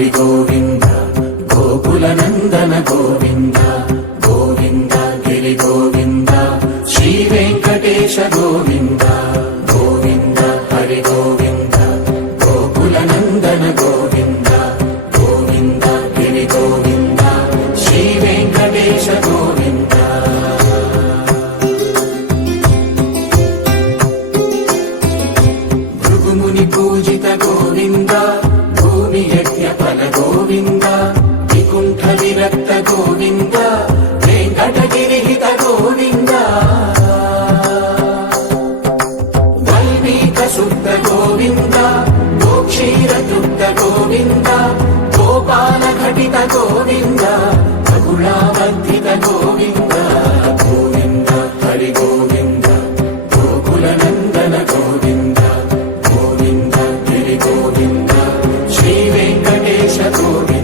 హరి గోవింద గోకుల నందన గోవింద గోవింద గిరి గోవింద శ్రీ వెంకటేశ గోవింద గోవింద హరి గోవింద గోకుల నందన గోవింద గోవింద గిరి గోవింద శ్రీ వెంకటేశ గోవింద భృగుముని పూజిత గోవింద భూమి యజ్ఞ ఫల గోవింద వికుంఠ విరక్త గోవింద వెంకటగిరిహిత గోవింద వల్మీక శుద్ధ గోవింద గోక్షీర తృప్త గోవింద గోపాల ఘటిత గోవింద బహుళావర్ధిత గోవింద గోవింద హరి గోవింద గోకుల నందన గోవింద గోవింద గిరి గోవింద శ్రీ వెంకటేశ గోవింద